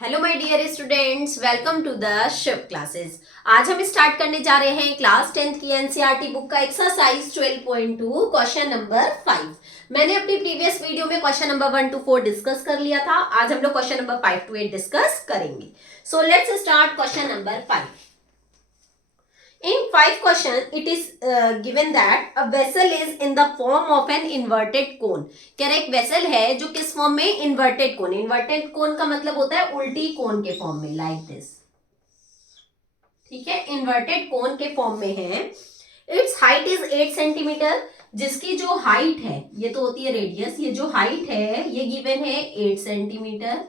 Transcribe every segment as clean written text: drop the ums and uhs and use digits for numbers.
Hello my dear students, welcome to the Shiv classes. आज हम start करने जा रहे हैं क्लास 10th की एनसीईआरटी बुक का एक्सरसाइज 12.2 क्वेश्चन नंबर 5। मैंने अपनी प्रीवियस वीडियो में क्वेश्चन नंबर 1 to 4 डिस्कस कर लिया था। आज हम लोग क्वेश्चन नंबर 5 to 8 डिस्कस करेंगे। So let's start question number 5। In 5 question, it is given that a vessel is in the form of an inverted cone. कह रहे एक वेसल है जो किस फॉर्म में? इन्वर्टेड कोन। इन्वर्टेड कोन का मतलब होता है उल्टी कोन के फॉर्म में, लाइक दिस। ठीक है, इन्वर्टेड कोन के फॉर्म में है। It's height is 8 centimetre. जिसकी जो हाइट है, ये तो होती है रेडियस, ये जो हाइट है ये गिवन है 8 centimetre.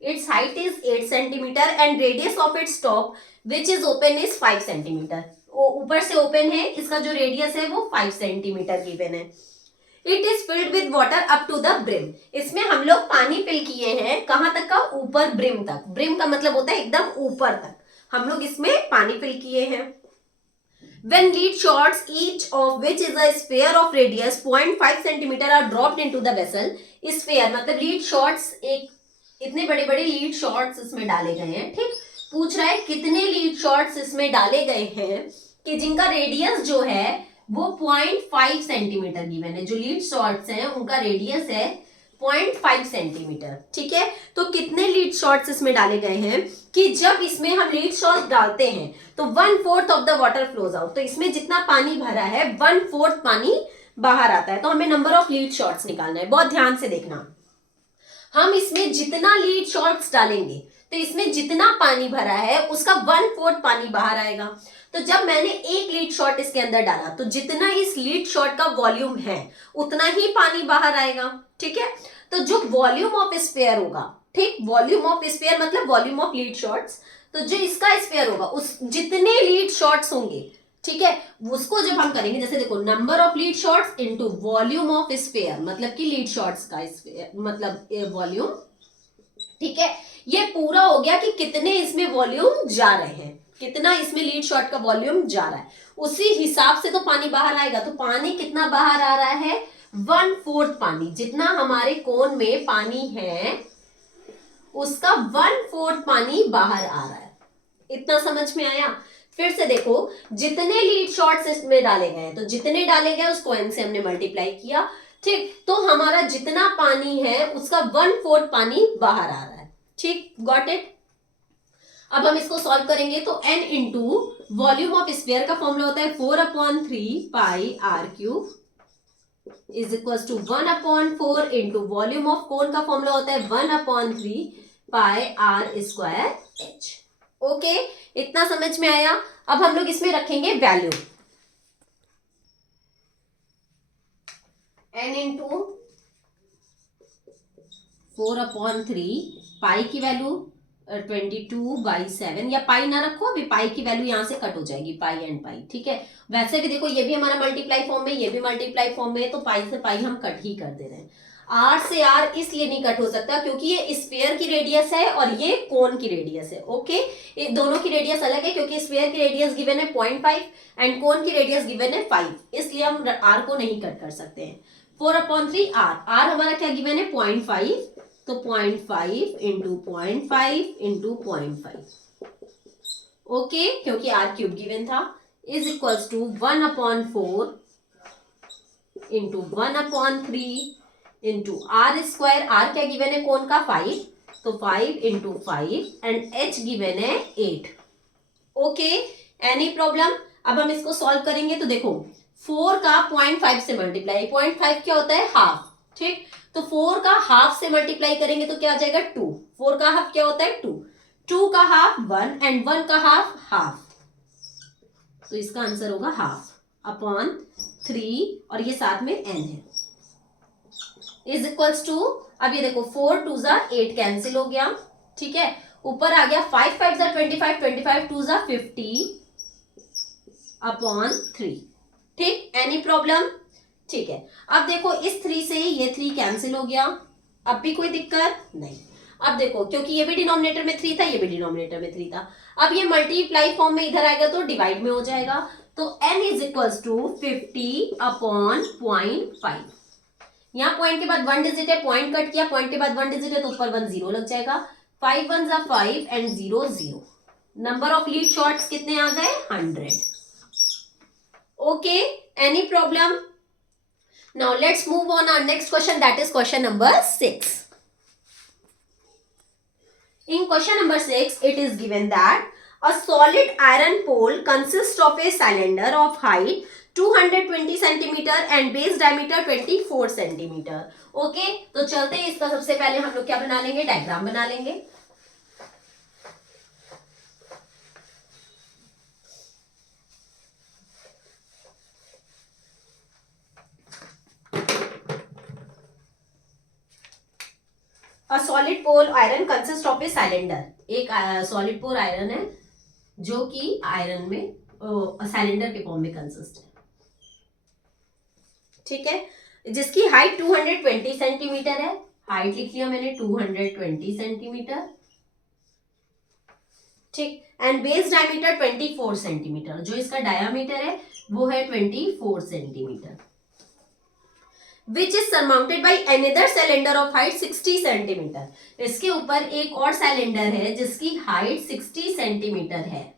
Its height is 8 centimeter and radius of its top which is open is 5 centimeter. वो ऊपर से ओपन है, इसका जो रेडियस है वो 5 सेंटीमीटर गिवन है। It is filled with water up to the brim. इसमें हम लोग पानी फिल किए हैं कहाँ तक का? ऊपर, ब्रिम तक। ब्रिम का मतलब होता है एकदम ऊपर तक हम लोग इसमें पानी फिल किए हैं। When lead shots, each of which is a sphere of radius 0.5 centimeter are dropped into the vessel. Sphere मतलब lead shots, एक इतने बड़े बड़े लीड शॉट्स इसमें डाले गए हैं। ठीक, पूछ रहा है कितने लीड शॉट्स इसमें डाले गए हैं कि जिनका रेडियस जो है वो 0.5 सेंटीमीटर गिवन है। जो लीड शॉट्स हैं उनका रेडियस है 0.5 सेंटीमीटर। ठीक है, तो कितने लीड शॉट्स इसमें डाले गए हैं कि जब इसमें हम लीड शॉट्स डालते हैं तो 1/4 of the water flows out. तो इसमें जितना पानी भरा है 1/4 पानी बाहर आता है। तो हमें नंबर ऑफ लीड शॉट्स निकालना है। बहुत ध्यान से देखना, हम इसमें जितना लीड शॉट्स डालेंगे तो इसमें जितना पानी भरा है उसका 1/4 पानी बाहर आएगा। तो जब मैंने एक लीड शॉट इसके अंदर डाला तो जितना इस लीड शॉट का वॉल्यूम है उतना ही पानी बाहर आएगा। ठीक है, तो जो वॉल्यूम ऑफ स्फीयर होगा, ठीक, वॉल्यूम ऑफ स्फीयर मतलब वॉल्यूम ऑफ लीड शॉट्स, तो जो इसका स्फीयर होगा उस जितने लीड शॉट्स होंगे, ठीक है, उसको जब हम करेंगे, जैसे देखो number of lead shots into volume of sphere, मतलब कि लीड शॉट्स का स्फीयर मतलब वॉल्यूम। ठीक है, ये पूरा हो गया कि कितने इसमें वॉल्यूम जा रहे हैं, कितना इसमें लीड शॉट का वॉल्यूम जा रहा है, उसी हिसाब से तो पानी बाहर आएगा। तो पानी कितना बाहर आ रहा है? 1/4 पानी। जितना हमारे कोन में पानी है उसका 1/4 पानी बाहर आ रहा है। इतना समझ में आया? फिर से देखो, जितने लीड शॉट्स इसमें डाले गए तो जितने डाले गए उसको n से हमने मल्टीप्लाई किया। ठीक, तो हमारा जितना पानी है उसका 1/4 पानी बाहर आ रहा है। ठीक, गॉट इट। अब हम इसको सॉल्व करेंगे तो n into volume of sphere का फॉर्मूला होता है 4/3 pi r cube is equal to 1/4 into volume of cone का फॉर्मूला होता है 1/3 pi r square h. Okay, इतना समझ में आया? अब हम लोग इसमें रखेंगे वैल्यू n इंटू 4/3 पाई की वैल्यू 22/7, या पाई ना रखो, अभी पाई की वैल्यू यहां से कट हो जाएगी, पाई एंड पाई। ठीक है, वैसे भी देखो ये भी हमारा मल्टीप्लाई फॉर्म में, ये भी मल्टीप्लाई फॉर्म में, तो पाई से पाई हम कट ही कर दे रहे हैं। आर से आर इसलिए नहीं कट हो सकता क्योंकि ये स्फीयर की रेडियस है और ये कोन की रेडियस है। ओके, ये दोनों की रेडियस अलग है क्योंकि स्फीयर की रेडियस गिवन है 0.5 एंड कोन की रेडियस गिवन है 5, इसलिए हम आर को नहीं कट कर सकते हैं। 4/3 आर, आर हमारा क्या गिवन है? 0.5, तो 0.5 इंटू 0.5 इंटू 0.5। ओके, क्योंकि आर क्यूब गिवन था, is equals to 1/4 into 1/3 into r square. R क्या गिवन है कोन का? 5, तो 5 इंटू 5 एंड एच गिवन है 8। Okay, any problem? अब हम इसको सॉल्व करेंगे तो देखो 4 का 0.5 से मल्टीप्लाई, 0.5 क्या होता है? हाफ। ठीक, तो 4 का हाफ से मल्टीप्लाई करेंगे तो क्या आ जाएगा? 2। 4 का हाफ क्या होता है? 2। 2 का हाफ 1 एंड 1 का हाफ हाफ, तो इसका आंसर होगा हाफ अपॉन 3 और ये साथ में n है, इज इक्वल्स टू, अब ये देखो 4 2 जा 8 कैंसिल हो गया। ठीक है, ऊपर आ गया 5 5 जा 25, 25 2 जा 50 अपॉन 3। ठीक, एनी प्रॉब्लम? ठीक है, अब देखो इस 3 से ये 3 कैंसिल हो गया, अब भी कोई दिक्कत नहीं। अब देखो क्योंकि ये भी डिनोमिनेटर में 3 था, ये भी डिनोमिनेटर में 3 था, अब ये मल्टीप्लाई फॉर्म में इधर आएगा तो डिवाइड में हो जाएगा। तो n is equals to 50 upon 0.5। यहाँ पॉइंट के बाद 1 डिजिट है, पॉइंट कट किया, पॉइंट के बाद 1 डिजिट है तो ऊपर 1 0 लग जाएगा। 5 1 जा 5 and 0 0। Number of lead shots कितने आ गए? 100। Okay, any problem? Now let's move on our next question, that is question number 6. In question number 6, it is given that a solid iron pole consists of a cylinder of height 220 centimeter and base diameter 24 centimeter. Okay, तो चलते हैं इसका सबसे पहले हम लोग क्या बना लेंगे? डायग्राम बना लेंगे. A solid pole iron consists of a cylinder. एक सॉलिड पोल आयरन है जो कि आयरन में सिलेंडर के फॉर्म में कंसिस्ट है. ठीक है, जिसकी हाइट 220 सेंटीमीटर है. हाइट लिख लिया मैंने 220 सेंटीमीटर. ठीक, एंड बेस डायमीटर 24 सेंटीमीटर. जो इसका डायामीटर है वो है 24 centimetre. Which is surmounted by another cylinder of height 60 centimetre. इसके ऊपर एक और सिलेंडर है जिसकी हाइट 60 सेंटीमीटर है.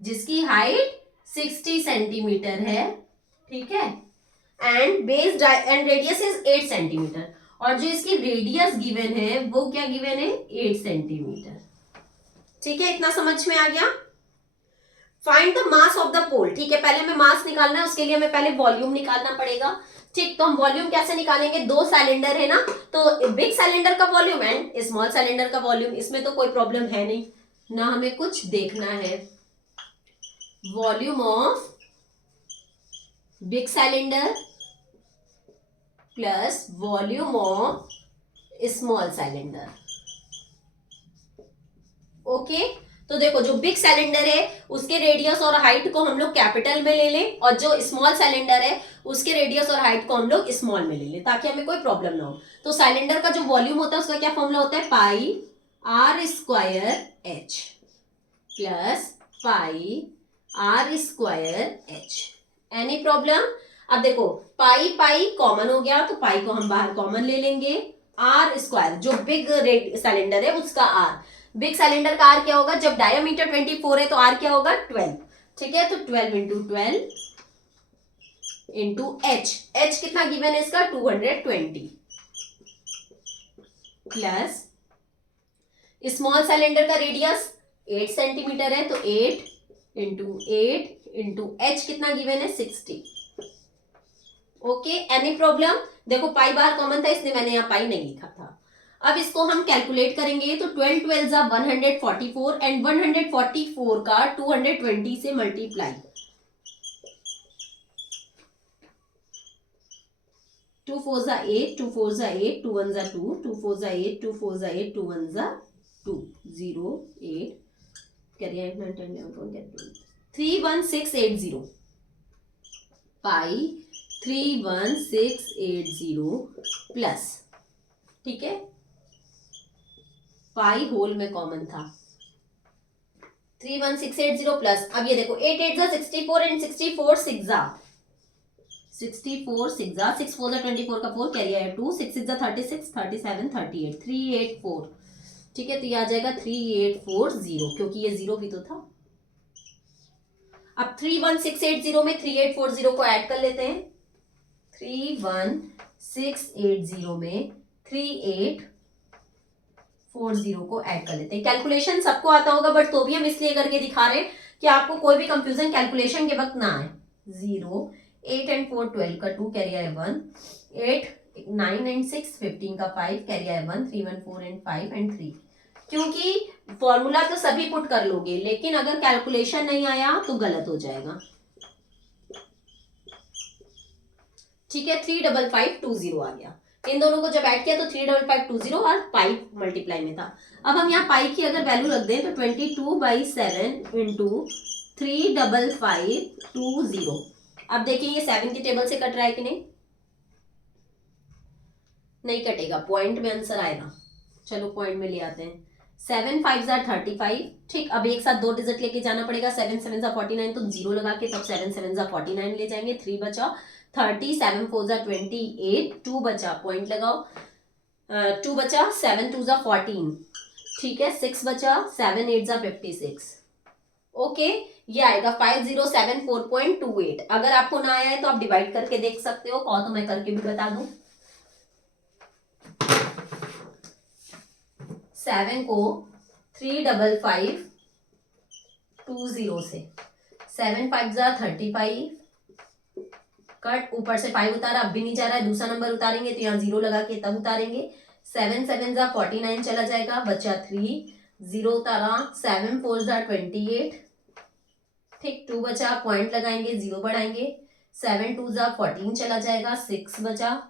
जिसकी हाइट 60 सेंटीमीटर है. ठीक है, and base and radius is 8 centimetre. और जो इसकी रेडियस गिवन है वो क्या गिवन है? 8 सेंटीमीटर. ठीक है, इतना समझ में आ गया? Find the mass of the pole. ठीक है, पहले हमें मास निकालना है, उसके लिए हमें पहले वॉल्यूम निकालना पड़ेगा. ठीक, तो हम वॉल्यूम कैसे निकालेंगे? दो सिलेंडर है ना, तो बिग सिलेंडर का वॉल्यूम एंड स्मॉल सिलेंडर का वॉल्यूम. इसमें तो कोई प्रॉब्लम है नहीं ना, हमें कुछ देखना है. Volume of big cylinder plus volume of small cylinder. Okay, तो देखो जो बिग सिलेंडर है उसके रेडियस और हाइट को हम लोग कैपिटल में ले लें, और जो स्मॉल सिलेंडर है उसके रेडियस और हाइट को हम लोग स्मॉल में ले लें, ताकि हमें कोई प्रॉब्लम ना हो. तो सिलेंडर का जो वॉल्यूम होता है उसका क्या फॉर्मूला होता है? Pi r square h plus pi r square h. Any problem? अब देखो पाई पाई कॉमन हो गया, तो पाई को हम बाहर कॉमन ले लेंगे. आर स्क्वायर जो बिग सिलेंडर है उसका आर. बिग सिलेंडर का आर क्या होगा? जब डायमीटर 24 है तो आर क्या होगा? 12. ठीक है, तो 12 इंटू 12 इंटू एच. एच कितना गिवन है इसका? 220 प्लस स्मॉल सिलेंडर का रेडियस 8 सेंटीमीटर है, तो 8 इंटू एच कितना गिवन है? 60. Okay, any problem? देखो पाई बाहर कॉमन था इसलिए मैंने यहाँ पाई नहीं लिखा था. अब इसको हम कैलकुलेट करेंगे, तो 12 12 जा 144 एंड 144 का 220 से मल्टीप्लाई. 2 4 जा 8, 2 4 जा 8, 2 1 जा 2, 2 4 जा 8, 2 4 जा 8, 2 1 जा 2, 0 8 करिए 9 10 11 31680 पाई 31680 प्लस. ठीक है, पाई होल में कॉमन था. 31680 प्लस. अब ये देखो 8 8 जा 64 एंड 64 6 जा 64 6 जा 6 4 जा 24 का 4 कैरी आया 2 6 6 जा 36 37 38 384. ठीक है, तो ये आ जाएगा 3840, क्योंकि ये 0 भी तो था. अब 31680 में 3840 को ऐड कर लेते हैं. 31680 में 3840 को ऐड कर लेते हैं. कैलकुलेशन सबको आता होगा, बट तो भी हम इसलिए करके दिखा रहे हैं कि आपको कोई भी कंफ्यूजन कैलकुलेशन के वक्त ना आए. 0 8 एंड 4 12 का 2 कैरी आया 1 8 9 एंड 6 15 का 5 कैरी आया 1 3 1 4 एंड 5 एंड 3. क्योंकि फॉर्मूला तो सभी पुट कर लोगे, लेकिन अगर कैलकुलेशन नहीं आया तो गलत हो जाएगा. ठीक है, 35520 आ गया. इन दोनों को जब ऐड किया तो 35520 और पाई मल्टीप्लाई में था. अब हम यहाँ पाई की अगर वैल्यू रख दें तो 22/7 इंटू 35520. अब देखिए ये 7 की टेबल से कट रहा है कि नहीं? नहीं कटेगा, पॉइंट में आंसर आएगा. चलो पॉइंट में ले आते हैं. 7 5 जा 35. ठीक, अब एक साथ 2 डिजिट लेके जाना पड़ेगा. 7 7 जा 49, तो 0 लगा के तब 7 7 जा 49 ले जाएंगे. 3 बचा 30, 7 4 जा 28, 2 बचा, पॉइंट लगाओ. 2 बचा, 7 2 जा 14, ठीक है, 6 बचा, 7 8 जा 56। ओके, ये आएगा 5074.28। अगर आपको ना आया है तो आप डिवाइड करके देख सकते हो, कहो तो मैं करके भी बता दूं। 7 को 35520 से, 7 5 जा 35, कट, ऊपर से 5 उतारा, अब भी नहीं जा रहा है, दूसरा नंबर उतारेंगे तो यहाँ 0 लगा के तब उतारेंगे। 7 7 जा 49 चला जाएगा, बचा 3, 0 उतारा, 7 4 जा 28, ठीक, 2 बचा, पॉइंट लगाएंगे, 0 बढ़ाएंगे, 7 2 जा 14 चला जाएगा, 6 बचा,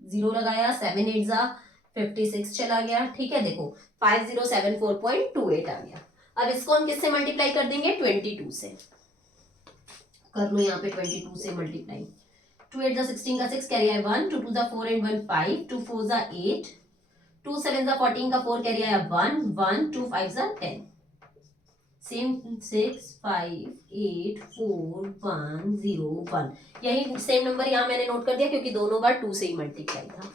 0 लगाया, 7 8 जा 56 चला गया, ठीक है। देखो 5074.28 आ गया। अब इसको हम किससे मल्टीप्लाई कर देंगे, 22 से। कर लो यहाँ पे 22 से मल्टीप्लाई। 2 8 जा 16 का 6 कैरी आया 1, 2 2 जा 4 एंड 1 5, 2 4 जा 8, 2 7 जा 14 का 4 कैरी आया 1 1, 2 5 जा 10, सेम 6 5 8 4 1 0 1, यही सेम नंबर यहाँ मैंने नोट कर दिया क्योंकि दोनों बार 2 से ही मल्टीप्लाई था।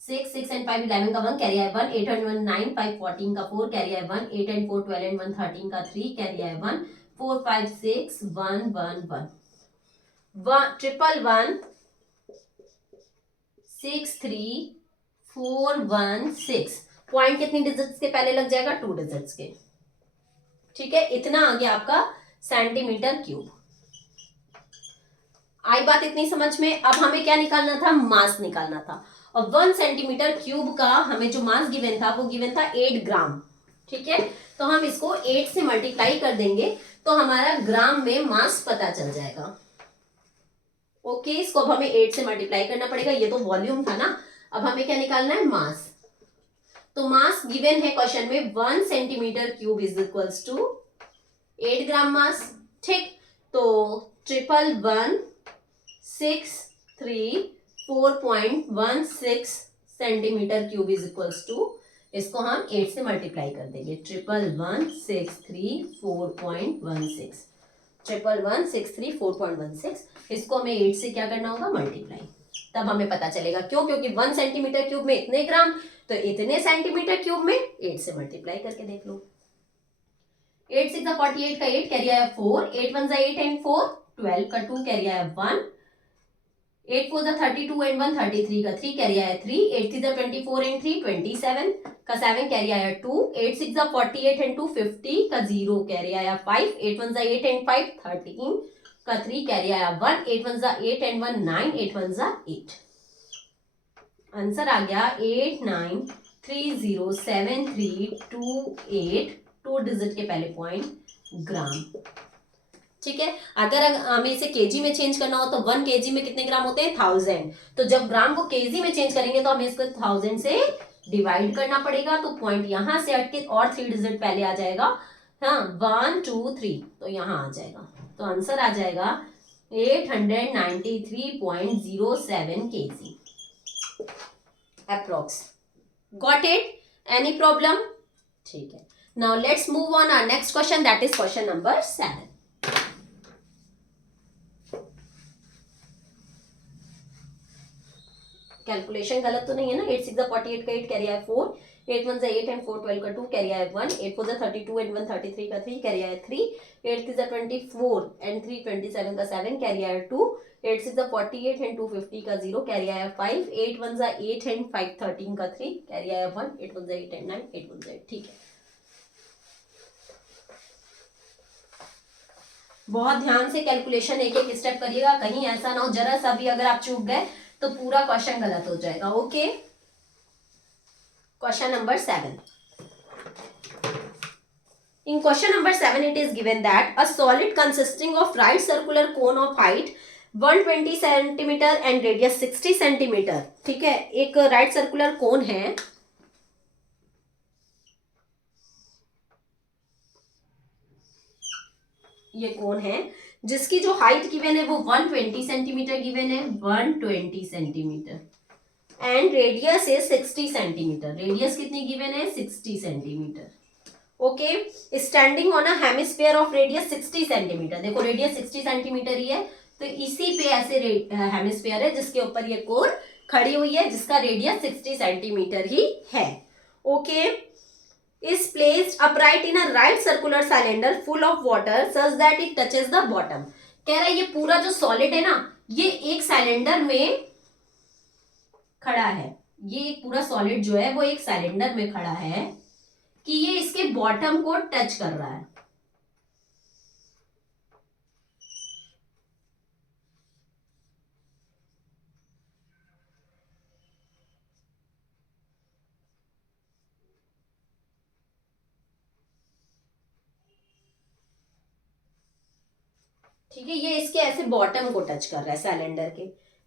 6 6 एंड 5 11 का 1 कैरी आया 1, 8 एंड 1 9, 5 14 का 4 कैरी आया 1, 8 एंड 4 12 एंड 1 13 का 3 कैरी आया 1, 4 5 6 1 1 1 1 1 6 3 4 1 6। पॉइंट कितनी डिजिट्स के पहले लग जाएगा, 2 डिजिट्स के, ठीक है। इतना आ गया आपका सेंटीमीटर क्यूब। आई बात इतनी समझ में। अब हमें क्या निकालना था, मास निकालना था। और 1 सेंटीमीटर क्यूब का हमें जो मास गिवन था वो गिवन था 8 ग्राम, ठीक है। तो हम इसको 8 से मल्टीप्लाई कर देंगे तो हमारा ग्राम में मास पता चल जाएगा। ओके, इसको अब हमें 8 से मल्टीप्लाई करना पड़ेगा, ये तो वॉल्यूम था ना। अब हमें क्या निकालना है, मास। तो मास गिवन है क्वेश्चन में 1 centimetre cube is equals to 8 gram mass, ठीक। तो 11164.16 centimetre cube is equals to, इसको हम 8 से मल्टीप्लाई कर देंगे। 11163.416 इसको हमें 8 से क्या करना होगा, मल्टीप्लाई, तब हमें पता चलेगा। क्यों, क्योंकि 1 सेंटीमीटर क्यूब में इतने ग्राम, तो इतने सेंटीमीटर क्यूब में 8 से मल्टीप्लाई करके देख लो। 8 6 48 का 8 कैरी आया 4, 8 1 8 एंड 4 12 का 2 कैरी आया 1, 8 4 32 एंड 1 33 का 3 कैरी आया 3, 8 3 24 एंड 3 27 का 7 कैरी आया 2, 8 6 48 एंड 2 50 का 0 कैरी आया 5, 8 1 8 एंड 5 13 का 3 कैरी आया 1, 8 1 8 एंड 1 9, 8 1 8। आंसर आ गया 89307328, 2 डिजिट के पहले पॉइंट, ग्राम, ठीक है। अगर हमें इसे केजी में चेंज करना हो तो 1 केजी में कितने ग्राम होते हैं, 1000। तो जब ग्राम को केजी में चेंज करेंगे तो हमें इसको 1000 से डिवाइड करना पड़ेगा, तो पॉइंट यहां से हट के और 3 डिजिट पहले आ जाएगा, हाँ 1 2 3, तो यहां आ जाएगा। तो आंसर आ जाएगा 893.07 KG approx. Got it, any problem, ठीक है। Now let's move on our next question, that is question number 7। Calculation गलत तो नहीं है ना। 8 6 48 का 8 कैरी आया 4, 8 1 8 एंड 4 12 का 2 कैरी आया 1, 8 4 32 एंड 1 33 का 3 कैरी आया 3, 8 3 24 एंड 3 27 का 7 कैरी आया 2, 8 6 48 एंड 2 50 का 0 कैरी आया 5, 8 1 8 एंड 5 13 का 3 कैरी आया 1, 8 1 8 एंड 9 8 1 8, ठीक है। बहुत ध्यान से कैलकुलेशन एक एक स्टेप करिएगा, कहीं ऐसा ना हो जरा सा भी अगर आप चूक गए तो पूरा क्वेश्चन गलत हो जाएगा। Okay, question number 7। In question number 7 it is given that a solid consisting of right circular cone of height 120 centimeter and radius 60 centimeter, ठीक है। एक राइट सर्कुलर कोन है, ये कोन है जिसकी जो हाइट गिवन है वो 120 सेंटीमीटर गिवन है, 120 सेंटीमीटर, एंड रेडियस है 60 सेंटीमीटर। रेडियस कितनी गिवन है, 60 centimetre. Okay, standing on a hemisphere of radius 60 centimetre. देखो रेडियस 60 सेंटीमीटर ही है, तो इसी पे ऐसे हेमिस्फीयर है जिसके ऊपर ये कोन खड़ी हुई है जिसका रेडियस 60 सेंटीमीटर ही है। Okay, is placed upright in a right circular cylinder full of water such that it touches the bottom। कह रहा है ये पूरा जो सॉलिड है ना, ये एक सिलेंडर में खड़ा है, ये एक पूरा सॉलिड जो है वो एक सिलेंडर में खड़ा है कि ये इसके बॉटम को टच कर रहा है। ठीक है, ये इसके ऐसे बॉटम को टच कर रहा है सिलेंडर के।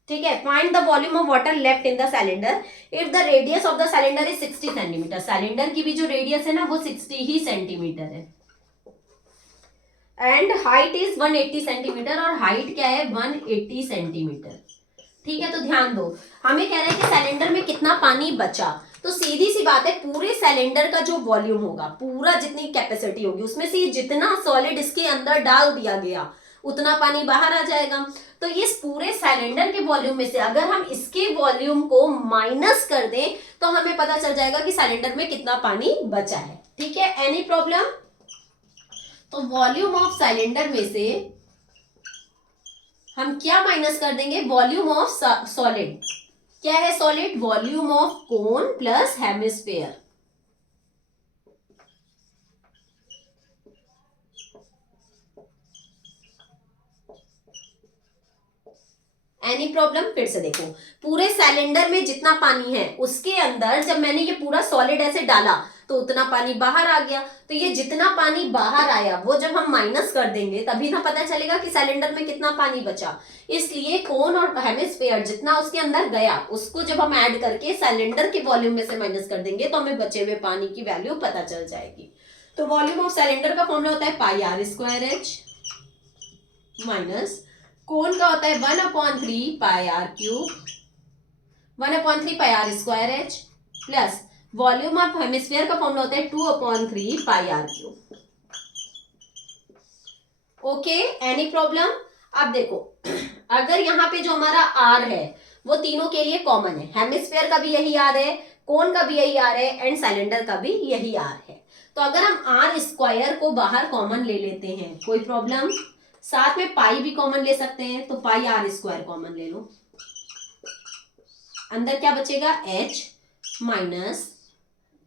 ठीक है, find the volume of water left in the cylinder if the radius of the cylinder is 60 centimetre. Cylinder की भी जो रेडियस है ना वो 60 ही सेंटीमीटर है एंड हाइट इज 180 सेंटीमीटर, और हाइट क्या है 180 सेंटीमीटर। ठीक है, तो ध्यान दो, हमें कह रहे हैं कि सिलेंडर में कितना पानी बचा। तो सीधी सी बात है, पूरे सिलेंडर का जो वॉल्यूम होगा, पूरा जितनी कैपेसिटी होगी उसमें से जितना सॉलिड इसके अंदर डाल दिया गया उतना पानी बाहर आ जाएगा। तो इस पूरे सिलेंडर के वॉल्यूम में से अगर हम इसके वॉल्यूम को माइनस कर दें तो हमें पता चल जाएगा कि सिलेंडर में कितना पानी बचा है। ठीक है, एनी प्रॉब्लम? तो वॉल्यूम ऑफ सिलेंडर में से हम क्या माइनस कर देंगे? Volume of solid. क्या है solid? Volume of cone plus hemisphere. Any problem? फिर से देखो, पूरे सिलेंडर में जितना पानी है उसके अंदर जब मैंने ये पूरा सॉलिड ऐसे डाला तो उतना पानी बाहर आ गया। तो ये जितना पानी बाहर आया वो जब हम माइनस कर देंगे तभी ना पता चलेगा कि सिलेंडर में कितना पानी बचा। इसलिए कोन और हेमिस्फेयर जितना उसके अंदर गया उसको जब हम ऐड करके सिलेंडर के वॉल्यूम में से माइनस कर देंगे तो हमें बचे हुए पानी की वैल्यू पता चल जाएगी। तो वॉल्यूम ऑफ सिलेंडर का फॉर्मूला होता है pi r square h minus cone का होता है 1/3 pi r cube, 1/3 pi r square h plus volume of hemisphere का फॉर्मूला होता है 2/3 pi r cube. Okay, any problem? अब देखो, अगर यहाँ पे जो हमारा आर है वो तीनों के लिए कॉमन है, हेमिस्फीयर का भी यही आर है, कोन का भी यही आर है एंड सिलेंडर का भी यही आर है। तो अगर हम आर स्क्वायर को बाहर कॉमन ले लेते हैं, कोई प्रॉब्लम? साथ में पाई भी कॉमन ले सकते हैं, तो पाई आर स्क्वायर कॉमन ले लो। अंदर क्या बचेगा? h माइनस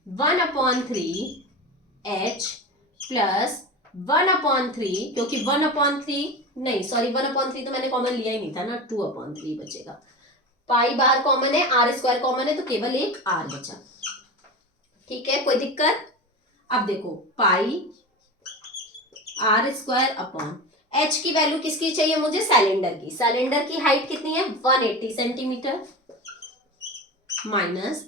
1/3 h प्लस 1/3, क्योंकि 1/3 नहीं, सॉरी 1/3 तो मैंने कॉमन लिया ही नहीं था ना, 2/3 बचेगा। पाई बाहर कॉमन है, आर स्क्वायर कॉमन है, तो केवल एक आर बचा। ठीक है, कोई दिक्कत? अब देखो, पाई आर स्क्वायर अपॉन h की वैल्यू किसकी चाहिए मुझे? सिलेंडर की। सिलेंडर की हाइट कितनी है? 180 सेंटीमीटर माइनस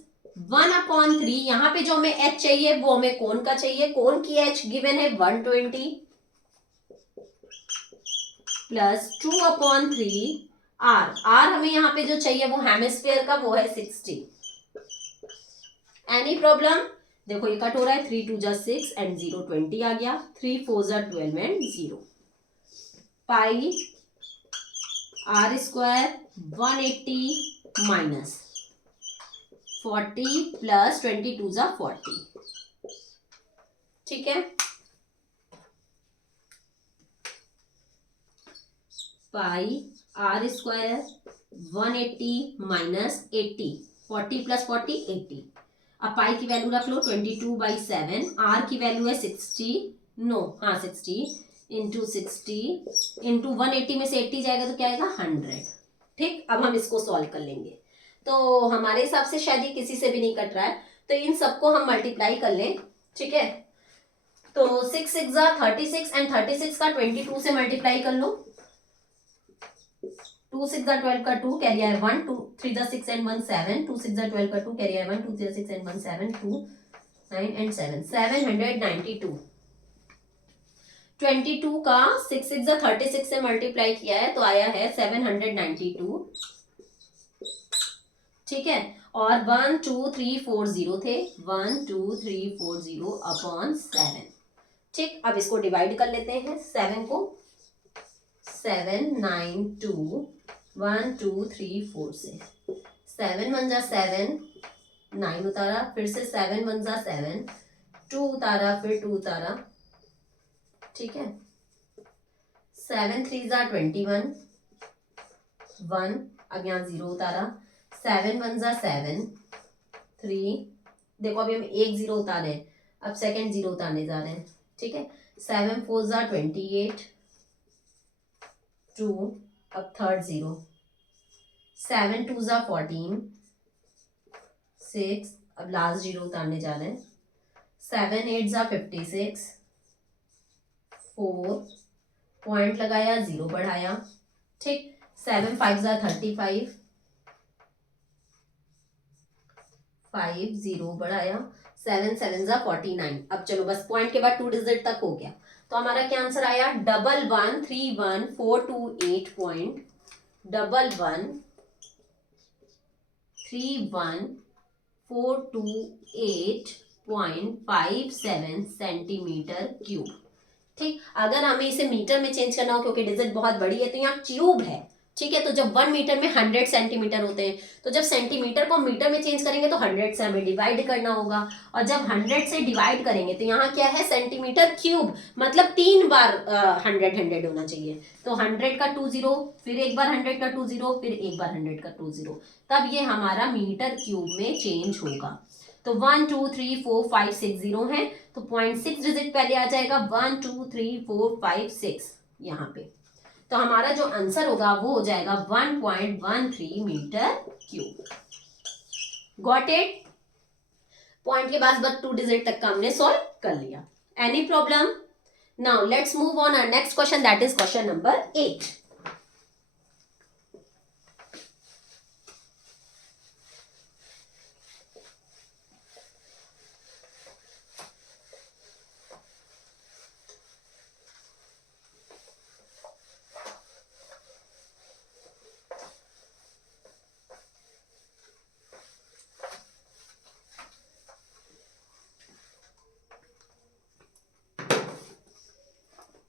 1/3, यहां पे जो हमें h चाहिए वो हमें कोन का चाहिए, कोन की h गिवन है 120 प्लस 2/3 r, r हमें यहाँ पे जो चाहिए वो हेमिस्फीयर का, वो है 60। Any problem? देखो ये कट हो रहा है, 3 2 जा 6 एंड 0 20 आ गया, 3 4 जा 12 and 0। Pi r square 180 minus 40 plus 22 जा 40। ठीक है, pi r square 180 minus 80, 40 plus 40 80। अब पाई की वैल्यू रख लो 22/7, आर की वैल्यू है 60, नो हाँ 60 इंटू 60 इंटू 180 में से 80 जाएगा तो क्या आएगा? 100। ठीक, अब हम इसको सॉल्व कर लेंगे। तो हमारे हिसाब से शायद ये किसी से भी नहीं कट रहा है, तो इन सबको हम मल्टीप्लाई कर लें। ठीक है, तो 6 6 जा 36 एंड 36 का 22 से मल्टीप्लाई कर लो। 2 6 जा 12 का 2 कैरी आए 1, 2 3 जा 6 एंड 1 7, 2 6 जा 12 का 2 कैरी आए 1, 2 3 जा 6 एंड 1 7, 2 9 एंड 7 792। 22 का 6 6 जा 36 से मल्टीप्लाई किया है तो आया है 792। ठीक है, और 1 2 3 4 0 थे, 1 2 3 4 0 अपॉन 7। ठीक, अब इसको डिवाइड कर लेते हैं 7 को, 7 9 2 1 2 3 4 से 7 वन जा 7, 9 उतारा, फिर से 7 वन जा 7, 2 उतारा, फिर 2 उतारा, ठीक है। 7 थ्री जा 21, 1, अब यहाँ 0 उतारा, 7 वन जा 7, 3, देखो अभी हम एक 0 उतारे, अब सेकंड 0 उतारने जा रहे हैं, ठीक है। 7 फोर जा 28, 2, अब थर्ड 0, 7 टू जा 14, 6, अब लास्ट 0 उतारने जा रहे हैं, 7 एट जा 56, 4, पॉइंट लगाया, 0 बढ़ाया, ठीक। 7 फाइव जा 35, 5, 0 बढ़ाया, 7 सेवन जा 49। अब चलो बस पॉइंट के बाद 2 डिजिट तक हो गया, तो हमारा क्या आंसर आया, 113141314147 सेंटीमीटर क्यूब, ठीक। अगर हमें इसे मीटर में चेंज करना हो क्योंकि डिजिट बहुत बड़ी है तो यहाँ क्यूब है, ठीक है। तो जब 1 मीटर में 100 सेंटीमीटर होते हैं, तो जब सेंटीमीटर को मीटर में चेंज करेंगे तो 100 से हमें डिवाइड करना होगा, और जब 100 से डिवाइड करेंगे तो यहाँ क्या है, सेंटीमीटर क्यूब, मतलब 3 बार 100 होना चाहिए। तो 100 का 2 0, फिर एक बार 100 का 2 0, फिर एक बार 100 का 2 0, तब ये हमारा मीटर क्यूब में चेंज होगा। तो 1 2 3 4 5 6 0 है, तो 0.6 डिजिट पहले आ जाएगा, 1 2 3 4 5 6 यहाँ पे। तो हमारा जो आंसर होगा वो हो जाएगा 1.13 metre cube. Got it? Point के बाद बस 2 डिजिट तक का हमने सॉल्व कर लिया। Any problem? Now let's move on our next question, that is question number 8।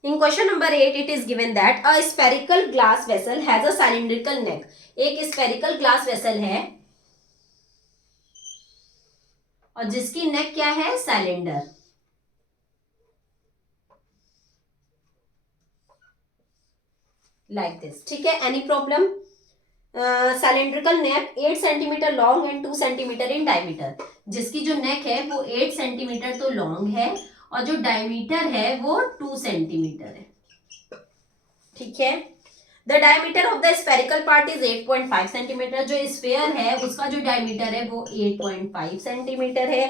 In question number 8, it is given that a spherical glass vessel has a cylindrical neck. एक spherical glass vessel है और जिसकी neck क्या है, cylinder. Like this, ठीक है। Any problem? Cylindrical neck 8 centimetre long and 2 centimetre in diameter. जिसकी जो नेक है वो 8 सेंटीमीटर तो लॉन्ग है और जो डायमीटर है वो 2 सेंटीमीटर है, ठीक है। The diameter of the spherical part is 8.5 centimetre. जो स्फेयर है उसका जो डायमीटर है वो 8.5 सेंटीमीटर है,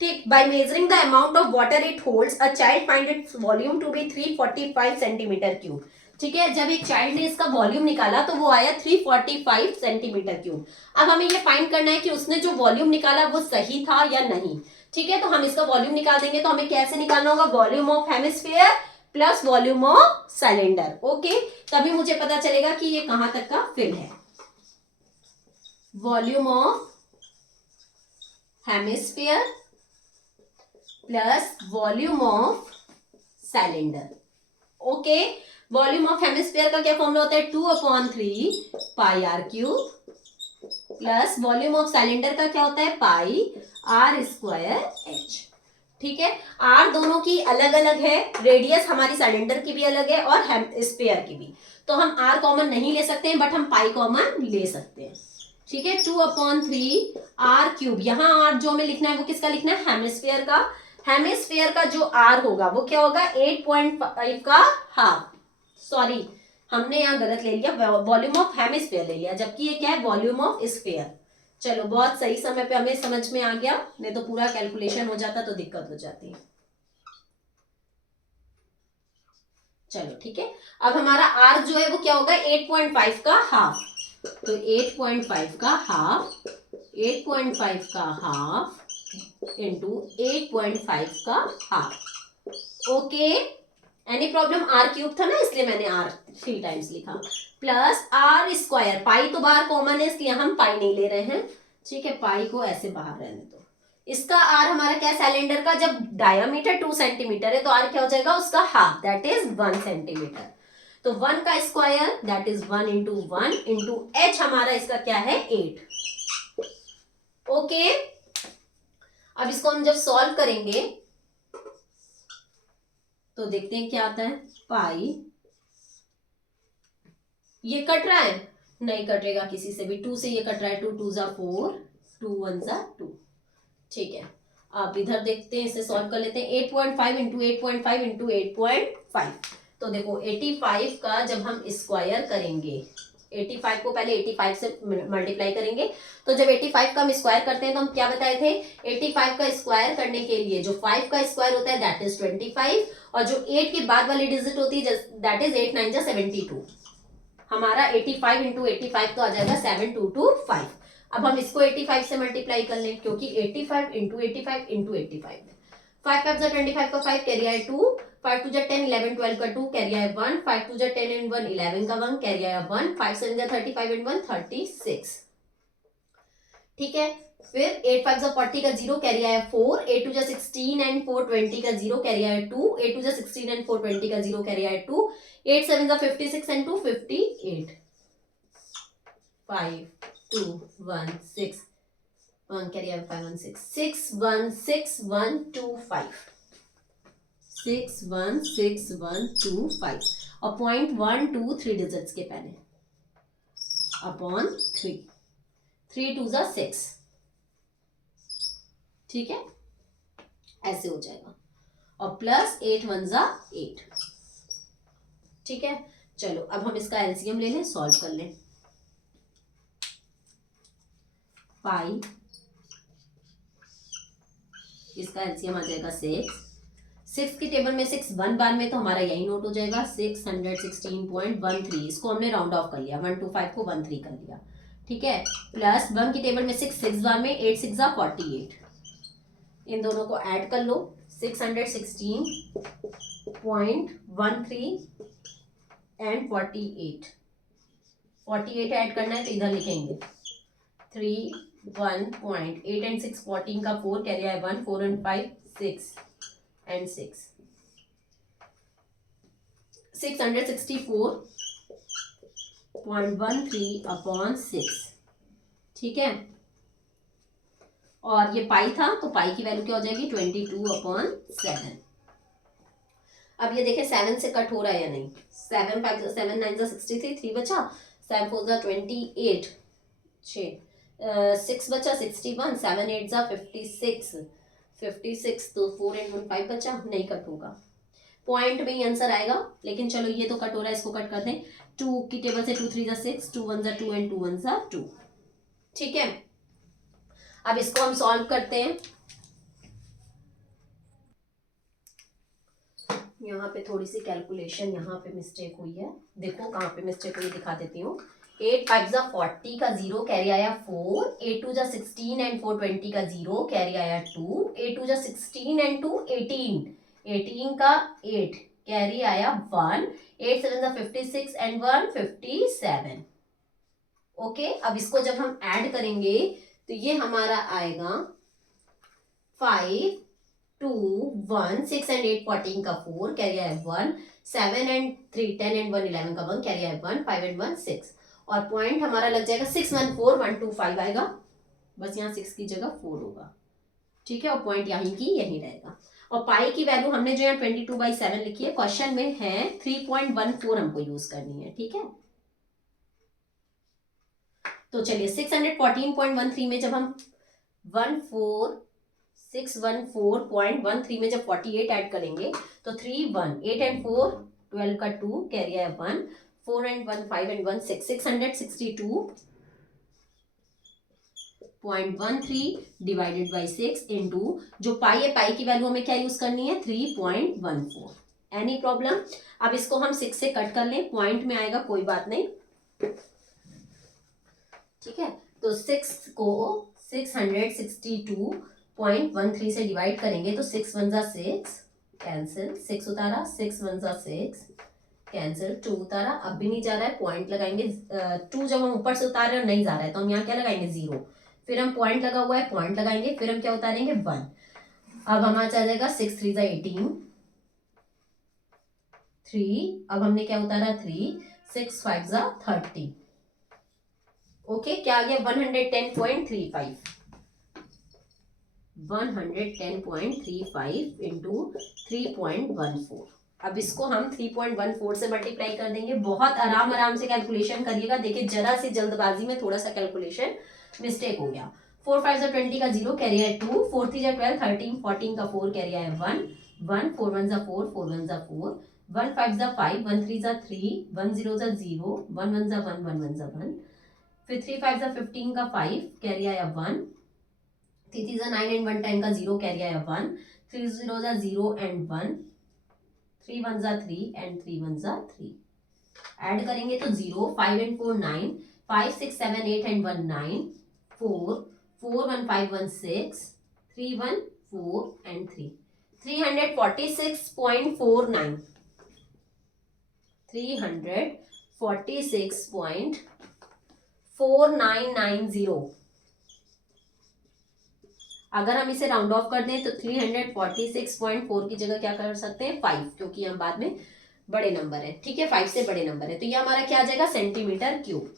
ठीक। By measuring the amount of water it holds, a child find its volume to be 345 centimetre cube, ठीक है। जब एक चाइल्ड ने इसका वॉल्यूम निकाला तो वो आया 345 सेंटीमीटर क्यूब। अब हमें ये फाइंड करना है कि उसने जो वॉल्यूम निकाला वो सही था या नहीं, ठीक है। तो हम इसका वॉल्यूम निकाल देंगे, तो हमें कैसे निकालना होगा, volume of hemisphere plus volume of cylinder, okay. तभी मुझे पता चलेगा कि ये कहां तक का फिल है। Volume of hemisphere plus volume of cylinder, okay. Volume of hemisphere का क्या फॉर्मूला होता है, 2/3 pi r cube plus volume of cylinder का क्या होता है, पाई आर स्क्वायर एच, ठीक है। आर दोनों की अलग अलग है, रेडियस हमारी सिलेंडर की भी अलग है और स्फीयर की भी, तो हम आर कॉमन नहीं ले सकते हैं, बट हम पाई कॉमन ले सकते हैं, ठीक है। 2/3 आर क्यूब, यहाँ आर जो हमें लिखना है वो किसका लिखना है, हेमिस्फीयर का। हेमिस्फीयर का जो आर होगा वो क्या होगा, 8.5 का हाफ, सॉरी हमने यहाँ गलत ले लिया, वॉल्यूम ऑफ हेमिस्फीयर ले लिया, जबकि ये क्या है, वॉल्यूम ऑफ स्फीयर। चलो बहुत सही समय पे हमें समझ में आ गया, नहीं तो पूरा कैलकुलेशन हो जाता तो दिक्कत हो जाती। चलो ठीक है। अब हमारा आर जो है वो क्या होगा, 8.5 का हाफ, तो 8.5 का हाफ, 8.5 का हाफ इंटू 8.5 का half, okay. Any problem? R cube था ना इसलिए मैंने आर 3 टाइम्स लिखा, प्लस आर स्क्वायर, पाई तो बाहर कॉमन है इसलिए हम पाई नहीं ले रहे हैं, ठीक है। पाई को ऐसे बाहर रहने दो। इसका आर हमारा क्या, सिलेंडर का जब डायमीटर 2 सेंटीमीटर है तो आर क्या हो जाएगा, उसका हाफ, दैट इज 1 सेंटीमीटर। तो 1 का square that is 1 into 1 into H, हमारा इसका क्या है 8, इसको हम जब सॉल्व करेंगे तो देखते हैं क्या आता है। पाई, ये कट रहा है, नहीं कटेगा किसी से भी, 2 से ये कट रहा है, 2 2 जा 4, 2 1 जा 2। ठीक है, अब इधर देखते हैं, इसे सॉल्व कर लेते हैं। 8.5 इंटू 8.5 इंटू 8.5, तो देखो 85 का जब हम स्क्वायर करेंगे, 85 को पहले 85 से मल्टीप्लाई करेंगे, तो जब 85 का हम स्क्वायर करते हैं तो हम क्या बताए थे, 85 का स्क्वायर करने के लिए जो 5 का स्क्वायर होता है दैट इज 25, और जो 8 के बाद वाली डिजिट होती है दैट इज 8 9 जा 72। हमारा 85 इंटू 85 तो आ जाएगा 7225। अब हम इसको 85 से मल्टीप्लाई कर लें, क्योंकि 85 इंटू 85 इंटू 85, 5 5 जा 25 का 5 कैरी आया 2, 5 2 जा 10 11 12 का 2 कैरी आया 1, 5 2 जा 10 एंड 1 11 का 1 कैरी आया 1, 5 7 जा 35 एंड 1 36। ठीक है, फिर 8 5 जा 40 का 0 कैरी आया 4, 8 2 जा 16 एंड 4 20 का 0 कैरी आया 2, 8 2 जा 16 एंड 4 20 का 0 कैरी आया 2, 8 7 जा 56 एंड 2 58, 5 2 1 6 1 कैरी आया 5 1 6 6 1 6 1 2 5 6 1 6 1 2 5, और 0.1 2 3 डिजिट्स के पहले अपॉन 3, 3 2 जा 6। ठीक है, ऐसे हो जाएगा, और प्लस 8 1 जा 8। ठीक है, चलो अब हम इसका एलसीएम ले लें, सॉल्व कर लें। पाई, इसका एलसीएम आ जाएगा 6, 6 की टेबल में 6 1 बार में, तो हमारा यही नोट हो जाएगा 616.13। इसको हमने राउंड ऑफ कर लिया, 125 को 13 कर लिया। ठीक है, प्लस 1 की टेबल में 6 6 बार में, 8 6 जा 48, इन दोनों को ऐड कर लो, 616.13 एंड 48, 48 ऐड करना है तो इधर लिखेंगे 3 1.8 एंड 6 14 का 4 कैरी आया 1, 4 एंड 5 6 एंड 6 664.13 अपॉन 6। ठीक है, और ये पाई था तो पाई की वैल्यू क्या हो जाएगी 22/7। अब ये देखें 7 से कट हो रहा है या नहीं, 7 5 7 9 जा 63, 3 बचा, 7 4 जा 28, 6 बचा 61, 7 8 जा 56, 56 तो 4 एंड 1 5 बचा, नहीं कट होगा, पॉइंट में ही आंसर आएगा। लेकिन चलो ये तो कट हो रहा है, इसको कट कर दें, 2 की टेबल से 2 3 जा 6, 2 1 जा 2 एंड 2 1 जा 2। ठीक है, अब इसको हम सॉल्व करते हैं। यहाँ पे थोड़ी सी कैलकुलेशन यहाँ पे मिस्टेक हुई है, देखो कहाँ पे मिस्टेक हुई दिखा देती हूँ। 8 5 जा 40 का 0 कैरी आया 4, 8 2 जा 16 एंड 4 20 का 0 कैरी आया 2, 8 2 जा 16 एंड 2 18, 18 का 8 कैरी आया 1, 8 7 जा 56 एंड 1 57। ओके, अब इसको जब हम ऐड करेंगे तो ये हमारा आएगा 5 2 1 6 एंड 8 14 का 4 कैरी आया 1, 7 एंड 3 10 एंड 1 11 का 1 कैरी आया 1, 5 एंड 1 6, और पॉइंट हमारा लग जाएगा 614125 आएगा, बस यहाँ 6 की जगह 4 होगा। ठीक है, और पॉइंट यहीं की यहीं रहेगा। और पाई की वैल्यू हमने जो यहाँ 22/7 लिखी है, क्वेश्चन में है 3.14 हमको यूज करनी है। ठीक है, तो चलिए 614.13 में जब हम 14614.13 में जब 48 ऐड करेंगे तो 3 1 8 एंड 4 12 का 2 कैरी आया 1, 4 and 1 5 and 1 6, 662.13 divided by 6 into जो पाई है, पाई की वैल्यू हमें क्या यूज करनी है 3.14। Any problem? अब इसको हम 6 से कट कर लें, पॉइंट में आएगा कोई बात नहीं। ठीक है, तो 6 को 662.13 से डिवाइड करेंगे तो 6 1 जा 6 कैंसिल, 6 उतारा, 6 1 जा 6 कैंसिल, 2 उतारा, अब भी नहीं जा रहा है, पॉइंट लगाएंगे। 2 जब हम ऊपर से उतार रहे हैं और नहीं जा रहा है तो हम यहाँ क्या लगाएंगे 0, फिर हम पॉइंट लगा हुआ है पॉइंट लगाएंगे, फिर हम क्या उतारेंगे 1। अब हमारा आ जाएगा 6 3 जा 18, 3, अब हमने क्या उतारा 3, 6 5 जा 30। ओके, क्या आ गया 110.35, 110.35 इंटू 3.14। अब इसको हम 3.14 से मल्टीप्लाई कर देंगे। बहुत आराम से कैलकुलेशन करिएगा। देखिए जरा सी जल्दबाजी में थोड़ा सा कैलकुलेशन मिस्टेक हो गया। 4 5 जा 20 का 0 कैरी है 2, 4 3 जा 12 13 14 का 4 कैरी है 1 1 4 1 जा 4 4 1 जा 4 1 5 जा 5 1 3 जा 3 1 0 जा 0 1 1 जा 1 1 1 जा 1 फिर 3 5 जा 15 का 5 कैरी आया 1 3 3 जा 9 एंड 1 10 का 0 कैरी आया 1 3 0 जा 0 एंड 1 3 1 जा 3 एंड 3 1 जा 3 ऐड करेंगे तो 0 5 एंड 4 9 5 6 7 8 एंड 1 9 4 4 1 5 1 6 3 1 4 एंड 3 346.49 346.4990। अगर हम इसे राउंड ऑफ कर दें तो 346.4 की जगह क्या कर सकते हैं 5, क्योंकि हम बाद में बड़े नंबर है, ठीक है 5 से बड़े नंबर है। तो ये हमारा क्या आ जाएगा सेंटीमीटर क्यूब।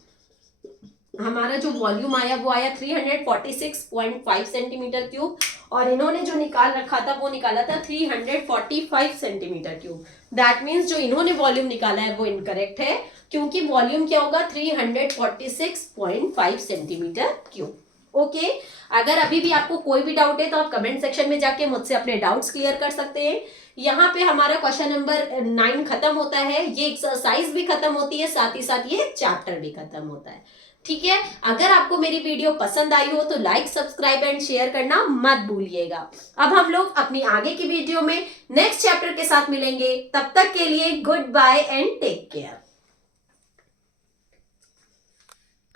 हमारा जो वॉल्यूम आया वो आया 346.5 सेंटीमीटर क्यूब और इन्होंने जो निकाल रखा था वो निकाला था 345 सेंटीमीटर क्यूब। दैट मीन्स जो इन्होंने वॉल्यूम निकाला है वो इनकरेक्ट है, क्योंकि वॉल्यूम क्या होगा 346.5 सेंटीमीटर क्यूब। ओके अगर अभी भी आपको कोई भी डाउट है तो आप कमेंट सेक्शन में जाके मुझसे अपने डाउट्स क्लियर कर सकते हैं। यहाँ पे हमारा क्वेश्चन नंबर 9 खत्म होता है, ये एक्सरसाइज भी खत्म होती है, साथ ही साथ ये चैप्टर भी खत्म होता है। ठीक है, अगर आपको मेरी वीडियो पसंद आई हो तो लाइक सब्सक्राइब एंड शेयर करना मत भूलिएगा। अब हम लोग अपनी आगे की वीडियो में नेक्स्ट चैप्टर के साथ मिलेंगे, तब तक के लिए good bye and take care.